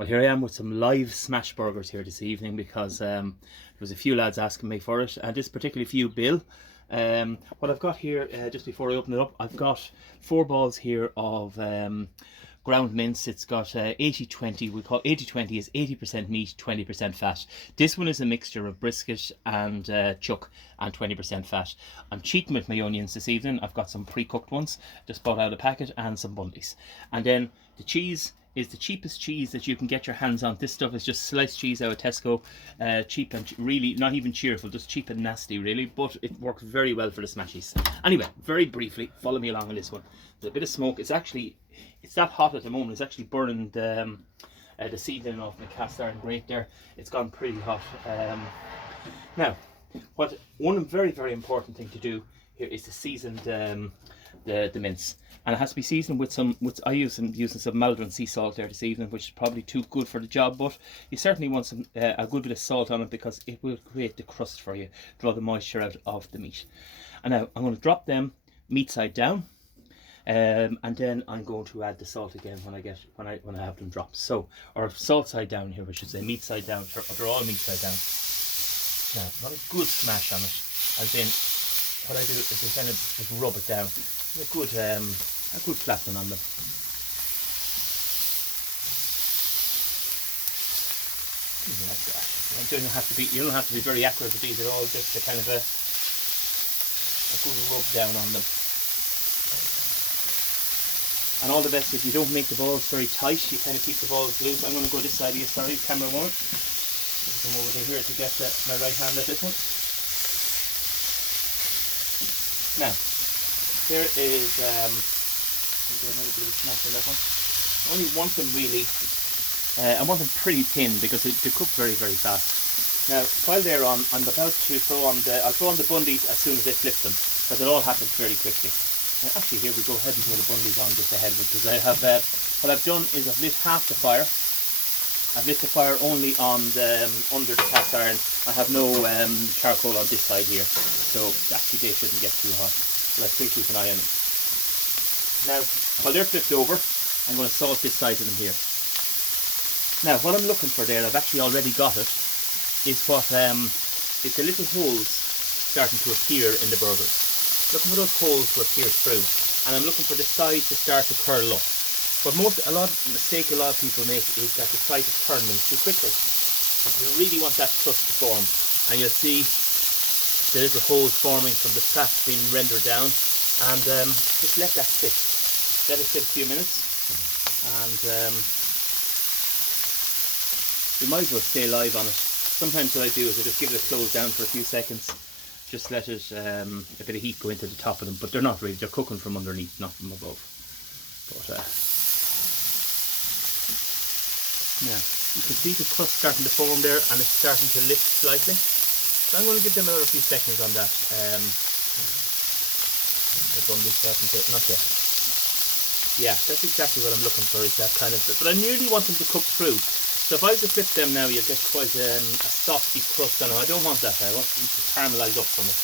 Well, here I am with some live smash burgers here this evening because there was a few lads asking me for it, and this particularly few, Bill. What I've got here, just before I open it up, I've got 4 balls here of ground mince. It's got 80-20. We call 80-20 is 80% meat, 20% fat. This one is a mixture of brisket and chuck and 20% fat. I'm cheating with my onions this evening. I've got some pre-cooked ones, just bought out of a packet, and some bundies. And then the cheese is the cheapest cheese that you can get your hands on. This stuff is just sliced cheese out of Tesco, cheap and really not even cheerful, just cheap and nasty really, but it works very well for the smashies. Anyway, very briefly, follow me along on this one. There's a bit of smoke. It's that hot at the moment. It's actually burning the seasoning off my cast iron grate there. It's gone pretty hot. Now, one very, very important thing to do here is to season the mince, and it has to be seasoned with I'm using some Maldron sea salt there this evening, which is probably too good for the job, but you certainly want some a good bit of salt on it because it will create the crust for you, draw the moisture out of the meat. And now I'm going to drop them meat side down, and then I'm going to add the salt again when I have them dropped. So, or salt side down here, I should say, meat side down. They're all meat side down. Now, not a good smash on it, as in what I do is I kind of just rub it down. A good flapping on them. Like that. You don't have to be very accurate with these at all. Just a kind of a good rub down on them. And all the best if you don't make the balls very tight. You kind of keep the balls loose. I'm going to go this side of you. Sorry, camera one. Come over to here to get my right hand at this one. Now, there is another bit of smash on that one. I only want them really, I want them pretty thin because they cook very, very fast. Now, while they're on, I'm about to I'll throw on the bundies as soon as I flip them, because it all happens fairly quickly. Now, actually, here we go ahead and throw the bundies on just ahead of it, because I have, what I've done is I've lit half the fire. I've lit the fire only on under the cast iron. I have no charcoal on this side here, so actually they shouldn't get too hot, but I still keep an eye on them. Now, while they're flipped over, I'm going to salt this side of them here. Now, what I'm looking for there, I've actually already got it, is it's the little holes starting to appear in the burgers. Looking for those holes to appear through, and I'm looking for the side to start to curl up. But mistake a lot of people make is that the side is turning them too quickly. You really want that crust to form, and you'll see the little holes forming from the fat being rendered down, and just let that sit. Let it sit a few minutes, and you might as well stay live on it. Sometimes what I do is I just give it a close down for a few seconds, just let it a bit of heat go into the top of them, but they're not really, they're cooking from underneath, not from above. But now, you can see the crust starting to form there, and it's starting to lift slightly. So I'm going to give them another few seconds on that. The bundies starting to, not yet. Yeah, that's exactly what I'm looking for, is that kind of, but I nearly want them to cook through. So if I just flip them now, you'll get quite a softy crust on them. I don't want that. I want them to caramelise up from it.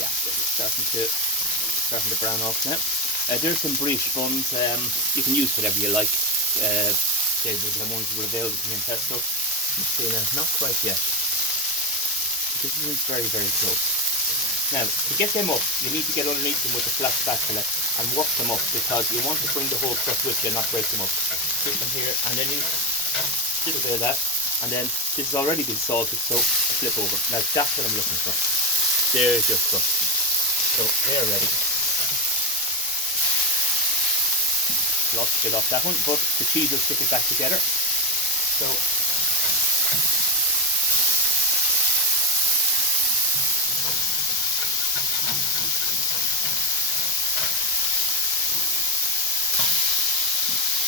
Yeah, they're starting to brown off now. There's some brioche buns. You can use whatever you like. There's the ones that were available to me in Tesco. Let's see now, not quite yet. This is very, very close. Now, to get them up, you need to get underneath them with a flat spatula and work them up, because you want to bring the whole crust with you and not break them up. Put them here, and then you a little bit of that, and then this has already been salted, so flip over. Now that's what I'm looking for. There's your crust. So they're ready. Lost a bit off that one, but the cheese will stick it back together. So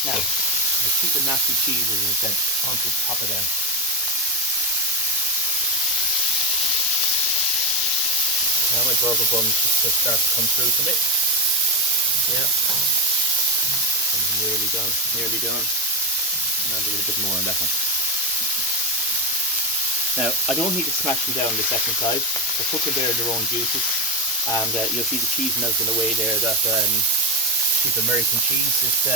now, I keep the nasty cheese, as I said, onto the top of them. Now my burger buns just start to come through to me. Yeah. I'm nearly done, nearly done. And I'll do a bit more on that one. Now, I don't need to smash them down the second side. They're cooking there in their own juices. And you'll see the cheese melting away there. That cheap American cheese. It's,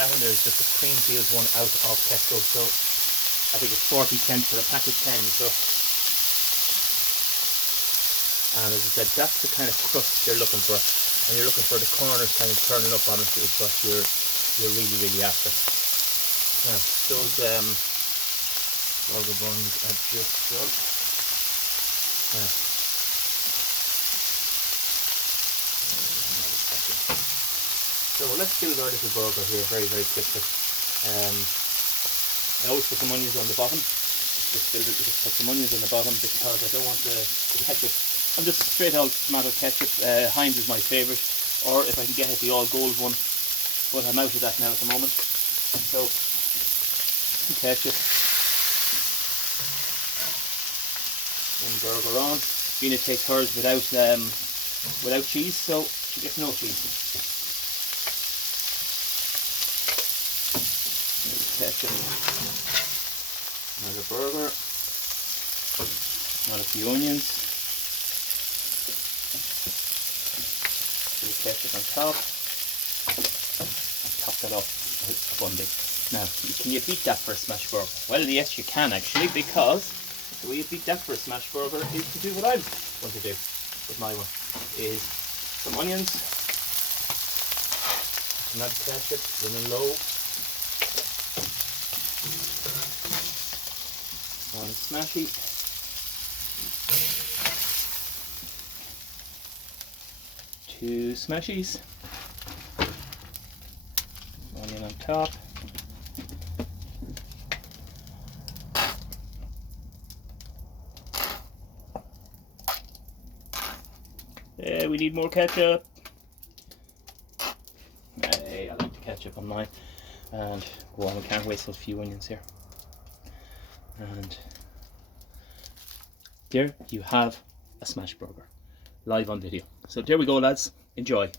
that one there is just a Creamfields one out of Tesco. So I think it's 40 cents for a pack of 10. So, and as I said, that's the kind of crust you're looking for. And you're looking for the corners kind of turning up on it is what you're really after. Now, those burger buns are just done. So let's build our little burger here very quickly. I always put some onions on the bottom. Just put some onions on the bottom because I don't want the ketchup. I'm just straight out tomato ketchup. Heinz is my favourite, or if I can get it, the all gold one. But I'm out of that now at the moment. So some ketchup. One burger on. Gina takes hers without cheese, so she gets no cheese. Ketchup. Another burger. Another few onions. Bit of ketchup on top. And top that up with bun. Now, can you beat that for a smash burger? Well, yes, you can actually, because the way you beat that for a smash burger is to do what I'm going to do with my one. Is some onions, tomato ketchup, running low. One smashy. Two smashies. Onion on top. We need more ketchup. Hey, I like the ketchup on mine. And go on, we can't waste those few onions here. And there you have a smash burger live on video. So there we go, lads. Enjoy.